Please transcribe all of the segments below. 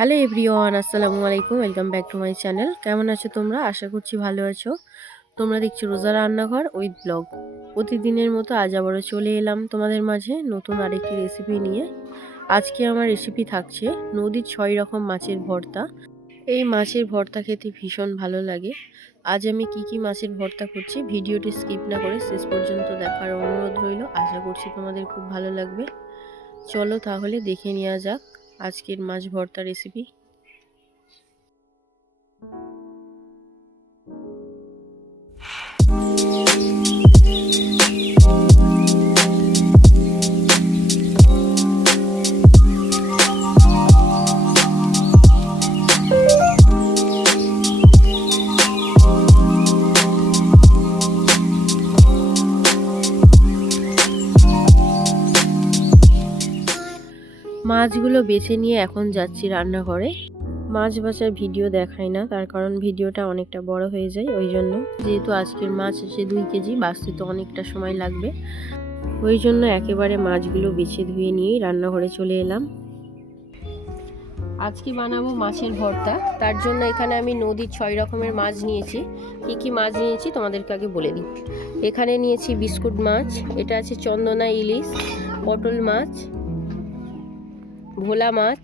Hello everyone, আসসালামু আলাইকুম। Welcome back to my channel. কেমন আছো তোমরা? আশা করছি ভালো আছো। তোমরা দেখছো রোজা রান্নাঘর উইথ ব্লগ। প্রতিদিনের মতো আজ আবারও চলে এলাম তোমাদের মাঝে নতুন আরেকটি রেসিপি নিয়ে। আজকে আমার রেসিপি থাকছে নদীর 6 রকম মাছের ভর্তা। এই মাছের ভর্তা খেতে ভীষণ ভালো লাগে। আজ আমি কি মাছের ভর্তা করছি ভিডিওটি স্কিপ না করে শেষ পর্যন্ত দেখার অনুরোধ রইল। আশা করছি তোমাদের খুব ভালো লাগবে। চলো তাহলে দেখে নেওয়া যাক আজকের মাছ ভর্তা রেসিপি। মাছগুলো বেছে নিয়ে এখন যাচ্ছি রান্নাঘরে। মাছ বাছার ভিডিও দেখাই না, তার কারণ ভিডিওটা অনেকটা বড় হয়ে যায়। ওই জন্য, যেহেতু আজকের মাছ এসে 2 কেজি, বাছতে তো অনেকটা সময় লাগবে। ওই জন্য একেবারে মাছগুলো বেছে ধুয়ে নিয়েই রান্নাঘরে চলে এলাম। আজকে বানাবো মাছের ভর্তা। তার জন্য এখানে আমি নদীর 6 রকমের মাছ নিয়েছি। কি মাছ নিয়েছি তোমাদেরকে আগে বলে দিই। এখানে নিয়েছি বিস্কুট মাছ, এটা আছে চন্দনা ইলিশ, পটল মাছ, ভোলা মাছ,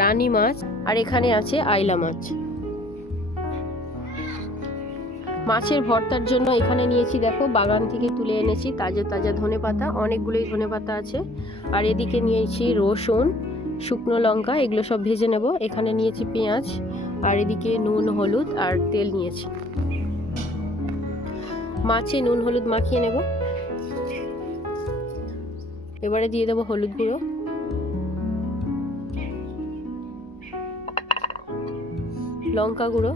রানী মাছ, আর এখানে আছে আইলা মাছ। মাছের ভর্তার জন্য এখানে নিয়েছি, দেখো বাগান থেকে তুলে এনেছি তাজা তাজা ধনেপাতা, অনেকগুলোই ধনেপাতা আছে। আর এদিকে নিয়েছি রসুন, শুকনো লঙ্কা, এগুলো সব ভেজে নেব। এখানে নিয়েছি পেঁয়াজ, আর এদিকে নুন হলুদ আর তেল নিয়েছি। মাছে নুন হলুদ মাখিয়ে নেব। এবারে দিয়ে দেবো হলুদ গুঁড়ো, লঙ্কা গুঁড়ো,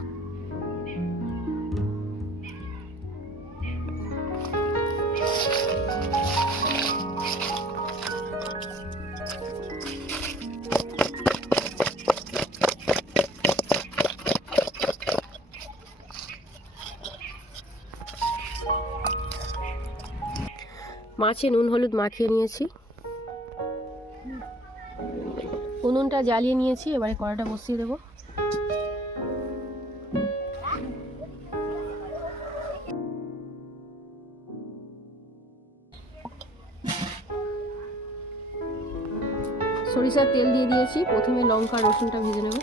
মাছে নুন হলুদ মাখিয়ে নিয়েছি। উনুনটা জ্বালিয়ে নিয়েছি, এবারে কড়াটা বসিয়ে দেবো। সরিষার তেল দিয়ে দিয়েছি। প্রথমে লঙ্কা রসুনটা ভেজে নেব।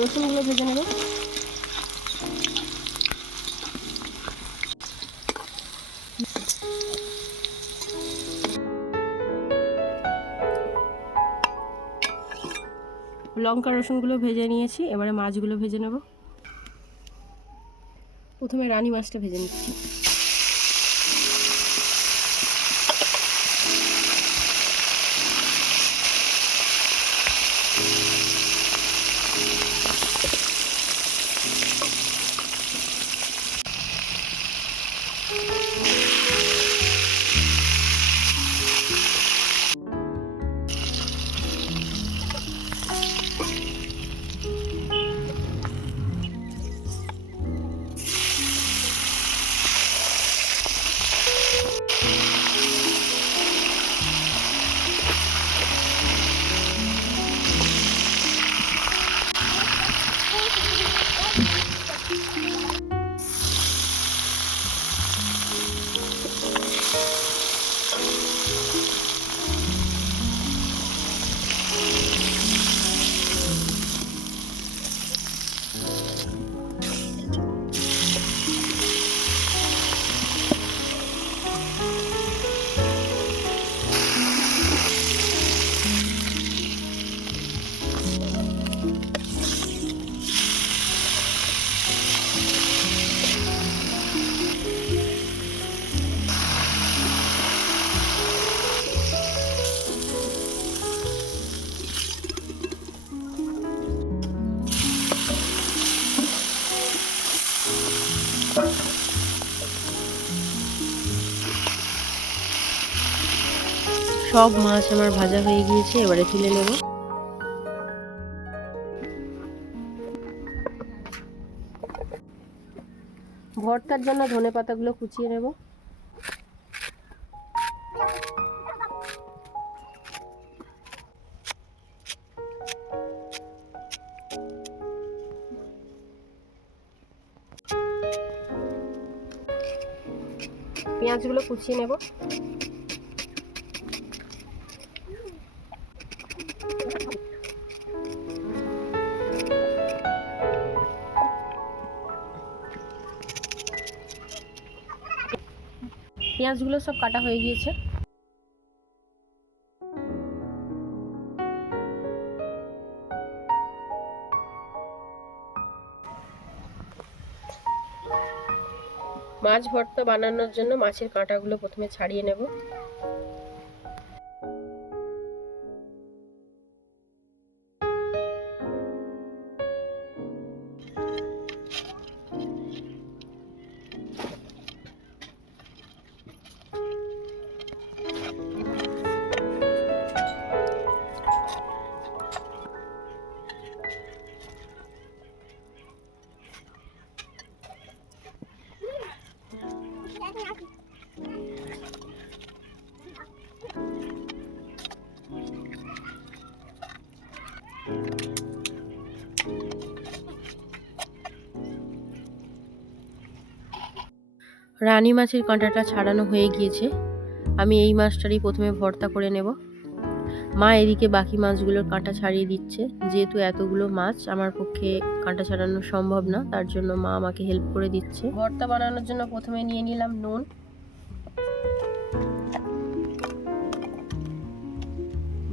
রসুনগুলো ভেজে নেব। লঙ্কা রসুনগুলো ভেজে নিয়েছি, এবারে মাছগুলো ভেজে নেব। প্রথমে রানী মাছটা ভেজে নিচ্ছি। সব মাছ আমার ভাজা হয়ে গিয়েছে, এবারে তুলে নেব। ভর্তার জন্য ধনেপাতাগুলো কুচিয়ে নেব। পেঁয়াজগুলো কুচিয়ে নেব। পেঁয়াজগুলো সব কাটা হয়ে গিয়েছে। মাছ ভর্তা বানানোর জন্য মাছের কাঁটাগুলো প্রথমে ছাড়িয়ে নেব। রানী মাছের কাঁটাটা ছাড়ানো হয়ে গিয়েছে। আমি এই মাছটারই প্রথমে ভর্তা করে নেব। মা এদিকে বাকি মাছগুলোর কাঁটা ছাড়িয়ে দিচ্ছে। যেহেতু এতগুলো মাছ আমার পক্ষে কাঁটা ছাড়ানো সম্ভব না, তার জন্য মা আমাকে হেল্প করে দিচ্ছে। ভর্তা বানানোর জন্য প্রথমে নিয়ে নিলাম নুন,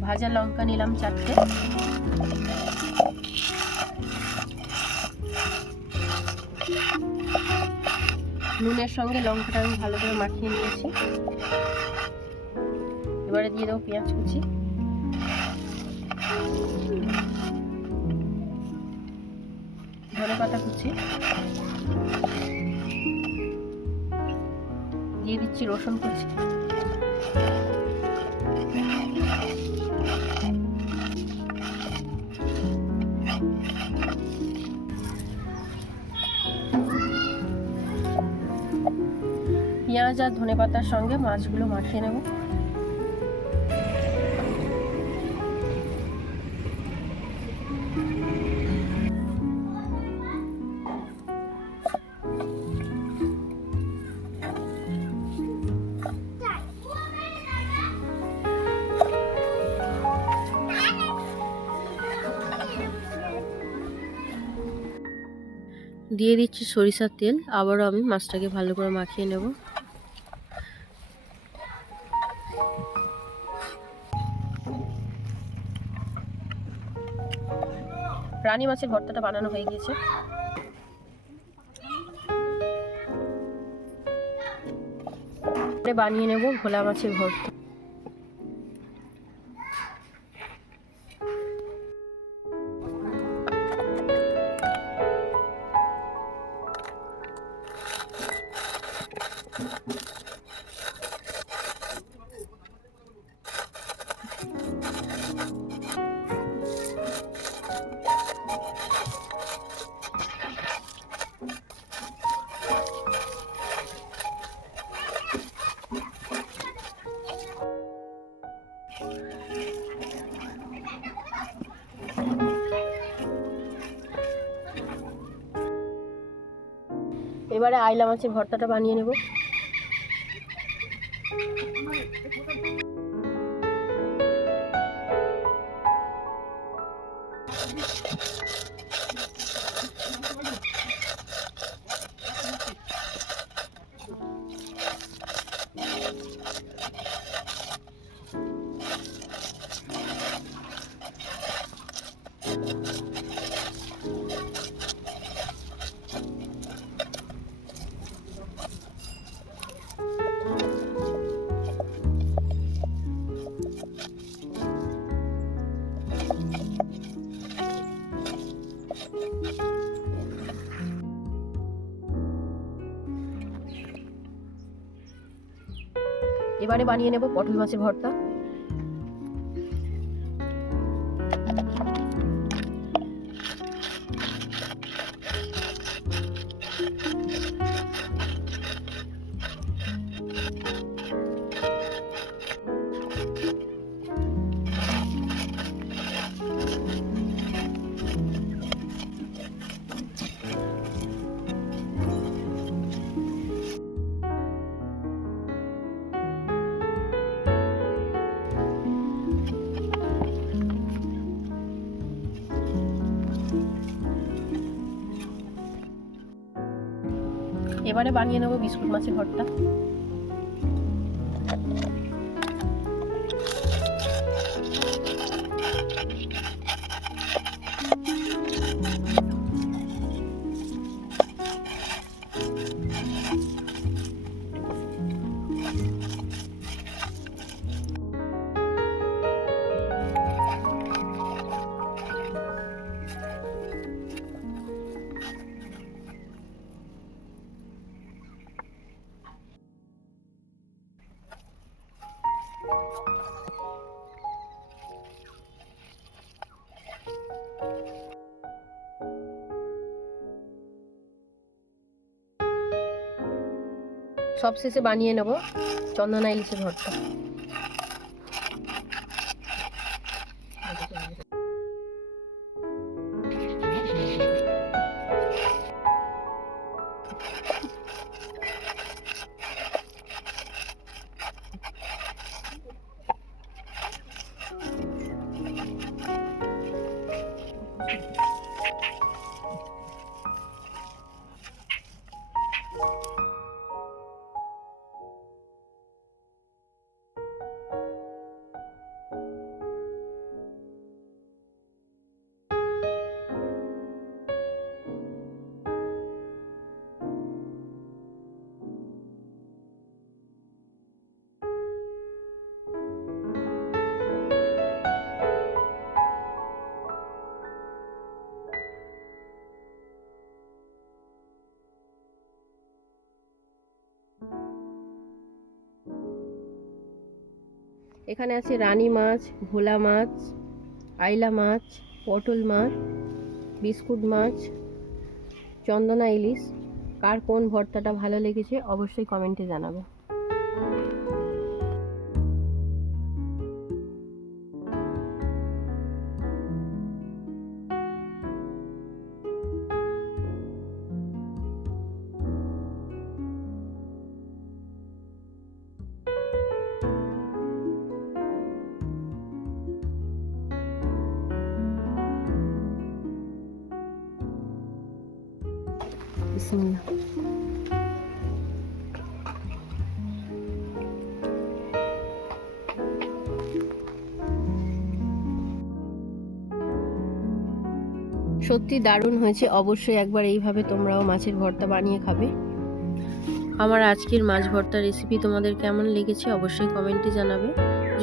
ভাজা লঙ্কা নিলাম 4টে, নুনের সঙ্গে লঙ্কাটা আমি ভালো করে মাখিয়ে নিয়েছি। এবারে দিয়ে দেবো পেঁয়াজ কুচি, ধনেপাতা কুচি, দিয়ে দিচ্ছি রসুন কুচি, পেঁয়াজ আর ধনেপাতার সঙ্গে মাছগুলো মাখিয়ে নেব। দিয়ে দিচ্ছি সরিষার তেল, আবারও আমি মাছটাকে ভালো করে মাখিয়ে নেব। রানী মাছের ভর্তাটা বানানো হয়ে গিয়েছে। বানিয়ে নেব ভোলা মাছের ভর্তা। এবারে আইলা মাছের ভর্তাটা বানিয়ে নেব। এবারে বানিয়ে নেব পটল মাছের ভর্তা। এবারে বানিয়ে নেবো বিস্কুট মাছের ভর্তা। সবশেষে বানিয়ে নেব চন্দনা ইলিশের ভর্তা। এখানে আছে রানী মাছ, ভোলা মাছ, আইলা মাছ, পটল মাছ, বিস্কুট মাছ, চন্দনা ইলিশ। কার কোন ভর্তাটা ভালো লেগেছে অবশ্যই কমেন্টে জানাবে। বিসমিল্লাহ। সত্যি দারুণ হয়েছে, অবশ্যই একবার এইভাবে তোমরাও মাছের ভর্তা বানিয়ে খাবে। আমার আজকের মাছ ভর্তা রেসিপি তোমাদের কেমন লেগেছে অবশ্যই কমেন্টে জানাবে।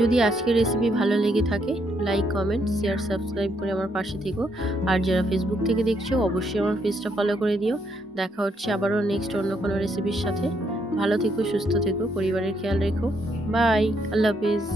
যদি আজকের রেসিপি ভালো লেগে থাকে লাইক, কমেন্ট, শেয়ার, সাবস্ক্রাইব করে আমার পাশে থেকো। আর যারা ফেসবুক থেকে দেখছো অবশ্যই আমার পেজটা ফলো করে দিও। দেখা হচ্ছে আবারও নেক্সট অন্য কোনো রেসিপির সাথে। ভালো থেকো, সুস্থ থেকো, পরিবারের খেয়াল রেখো। বাই, আল্লাহ হাফিজ।